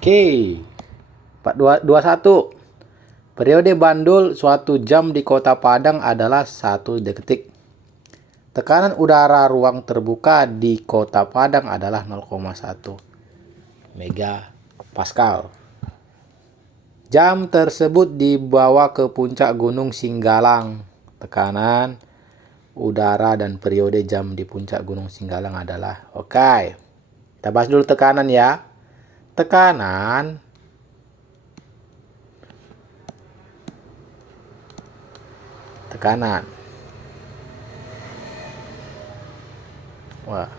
Oke. 21. Periode bandul suatu jam di Kota Padang adalah 1 detik. Tekanan udara ruang terbuka di Kota Padang adalah 0,1 megapascal. Jam tersebut dibawa ke puncak Gunung Singgalang. Tekanan udara dan periode jam di puncak Gunung Singgalang adalah. Oke. Kita bahas dulu tekanan ya. Tekanan Wah.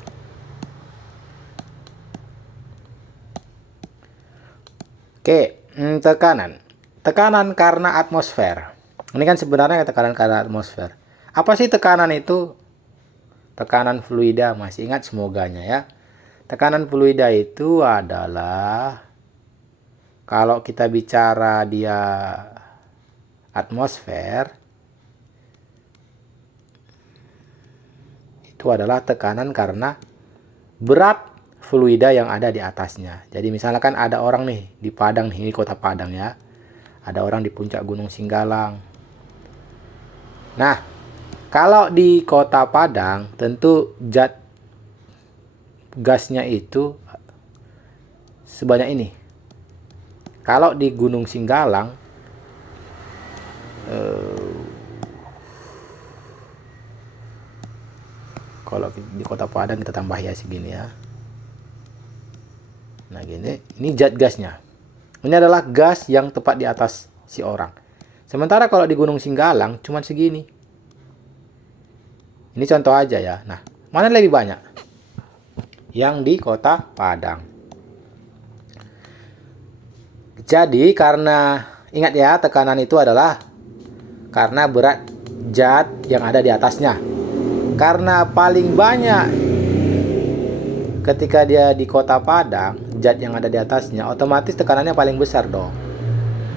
Oke, tekanan karena atmosfer. Ini kan sebenarnya tekanan karena atmosfer. Apa sih tekanan itu? Tekanan fluida, masih ingat semoganya ya. Tekanan fluida itu adalah, kalau kita bicara dia atmosfer, itu adalah tekanan karena berat fluida yang ada di atasnya. Jadi misalkan ada orang nih di Padang nih, ini Kota Padang ya. Ada orang di puncak Gunung Singgalang. Nah, kalau di Kota Padang tentu zat gasnya itu sebanyak ini. Kalau di Gunung Singgalang kalau di Kota Padang kita tambah ya segini ya. Nah gini, ini zat gasnya. Ini adalah gas yang tepat di atas si orang. Sementara kalau di Gunung Singgalang cuma segini. Ini contoh aja ya. Nah, mana lebih banyak? Yang di Kota Padang. Jadi karena, ingat ya, tekanan itu adalah karena berat zat yang ada di atasnya. Karena paling banyak ketika dia di Kota Padang, zat yang ada di atasnya, otomatis tekanannya paling besar dong.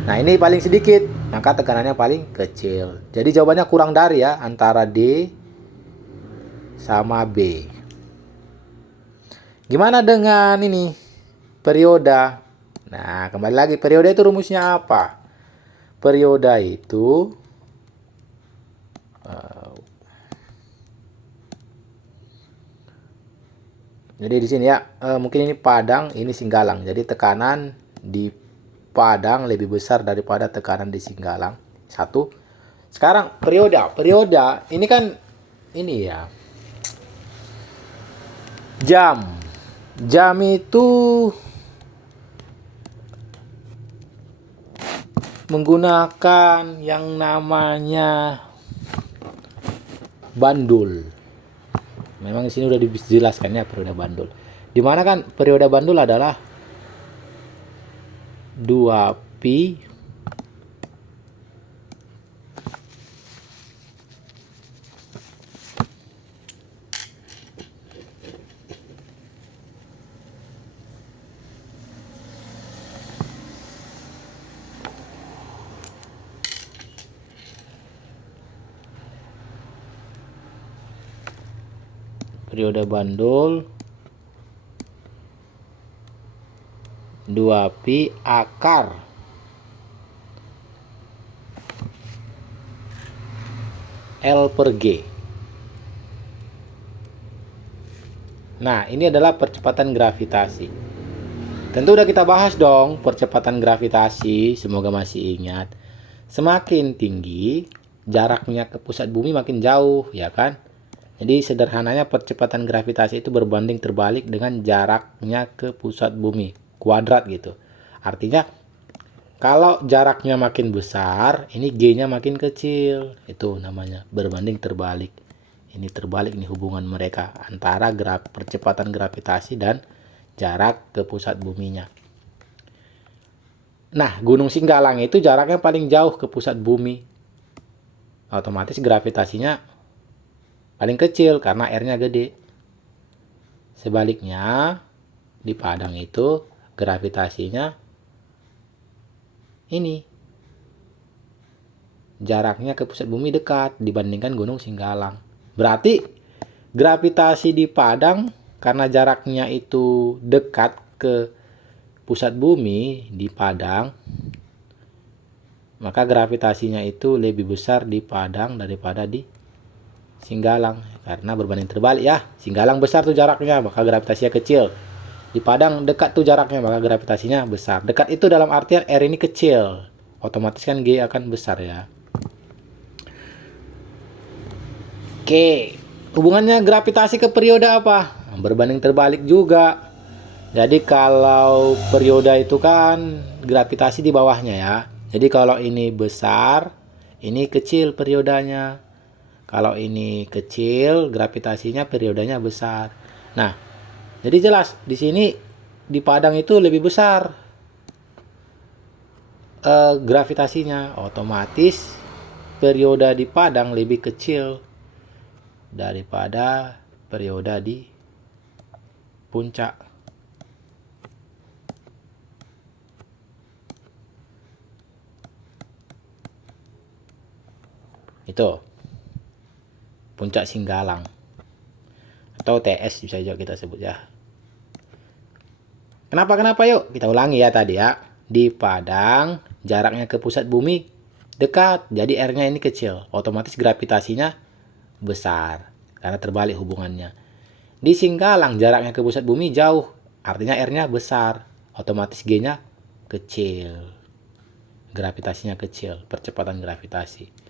Nah ini paling sedikit, maka tekanannya paling kecil. Jadi jawabannya kurang dari ya, antara D sama B. Gimana dengan ini? Periode. Nah kembali lagi, periode itu rumusnya apa? Periode itu jadi di sini ya, mungkin ini Padang, ini Singgalang. Jadi tekanan di Padang lebih besar daripada tekanan di Singgalang. 1. Sekarang periode ini kan ini ya. Jam itu menggunakan yang namanya bandul. Memang di sini udah dijelaskan ya periode bandul. Dimana kan periode bandul adalah 2pi periode bandul 2pi akar L per G. Nah ini adalah percepatan gravitasi. Tentu udah kita bahas dong percepatan gravitasi, semoga masih ingat. Semakin tinggi jaraknya ke pusat bumi makin jauh ya kan. Jadi sederhananya percepatan gravitasi itu berbanding terbalik dengan jaraknya ke pusat bumi, kuadrat gitu. Artinya kalau jaraknya makin besar, ini G-nya makin kecil. Itu namanya berbanding terbalik. Ini terbalik nih hubungan mereka antara percepatan gravitasi dan jarak ke pusat buminya. Nah, Gunung Singgalang itu jaraknya paling jauh ke pusat bumi. Otomatis gravitasinya paling kecil karena R-nya gede. Sebaliknya di Padang itu gravitasinya ini, jaraknya ke pusat bumi dekat dibandingkan Gunung Singgalang. Berarti gravitasi di Padang karena jaraknya itu dekat ke pusat bumi di Padang, maka gravitasinya itu lebih besar di Padang daripada di Singgalang. Karena berbanding terbalik ya. Singgalang besar tuh jaraknya, maka gravitasinya kecil. Di Padang dekat tuh jaraknya, maka gravitasinya besar. Dekat itu dalam artian R ini kecil. Otomatis kan G akan besar ya. Oke, hubungannya gravitasi ke periode apa? Berbanding terbalik juga. Jadi kalau periode itu kan gravitasi di bawahnya ya. Jadi kalau ini besar, ini kecil periodenya. Kalau ini kecil, gravitasinya periodenya besar. Nah, jadi jelas di sini di Padang itu lebih besar gravitasinya. Otomatis periode di Padang lebih kecil daripada periode di Puncak. Itu Puncak Singgalang atau TS bisa juga kita sebut ya. Kenapa yuk? Kita ulangi ya tadi ya. Di Padang jaraknya ke pusat bumi dekat, jadi R-nya ini kecil. Otomatis gravitasinya besar karena terbalik hubungannya. Di Singgalang jaraknya ke pusat bumi jauh, artinya R-nya besar. Otomatis G-nya kecil. Gravitasinya kecil, percepatan gravitasi.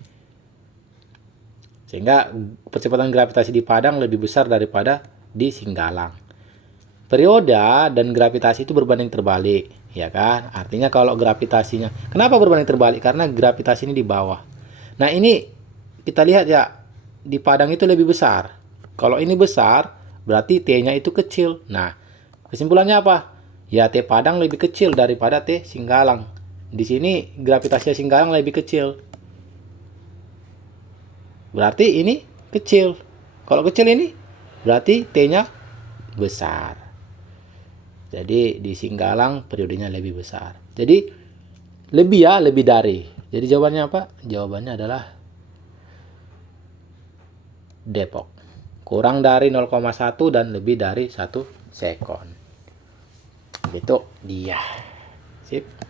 Sehingga percepatan gravitasi di Padang lebih besar daripada di Singgalang. Periode dan gravitasi itu berbanding terbalik, ya kan? Artinya kalau gravitasinya, kenapa berbanding terbalik? Karena gravitasi ini di bawah. Nah, ini kita lihat ya, di Padang itu lebih besar. Kalau ini besar, berarti T-nya itu kecil. Nah, kesimpulannya apa? Ya, T Padang lebih kecil daripada T Singgalang. Di sini gravitasi Singgalang lebih kecil. Berarti ini kecil. Kalau kecil ini, berarti T-nya besar. Jadi di Singgalang periodenya lebih besar. Jadi lebih ya, lebih dari. Jadi jawabannya apa? Jawabannya adalah Depok. Kurang dari 0,1 dan lebih dari 1 sekon. Itu dia. Sip.